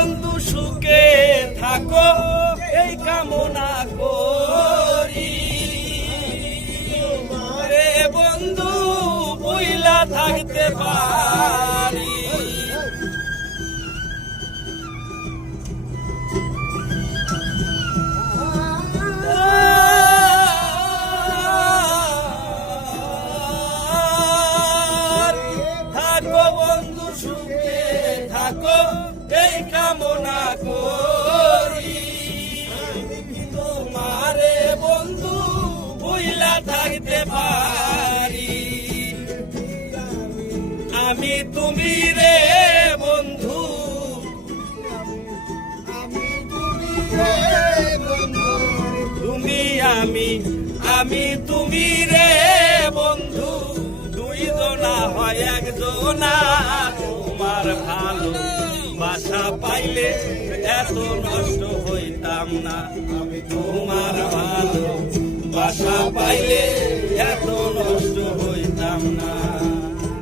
বন্ধু সুখে থাকো এই কামনা করি। রে বন্ধু বইলা থাকতে পারি। থাকো বন্ধু সুখে থাকো এই কামনা করি। তোমারে বন্ধু ভুইলা থাকতে পারি। আমি তুমি রে বন্ধু, তুমি আমি তুমি রে বন্ধু, দুইজনা হয় একজনা। তোমার ভালো বাসা পাইলে এত নষ্ট হইতাম না। তোমার ভালো বাসা পাইলে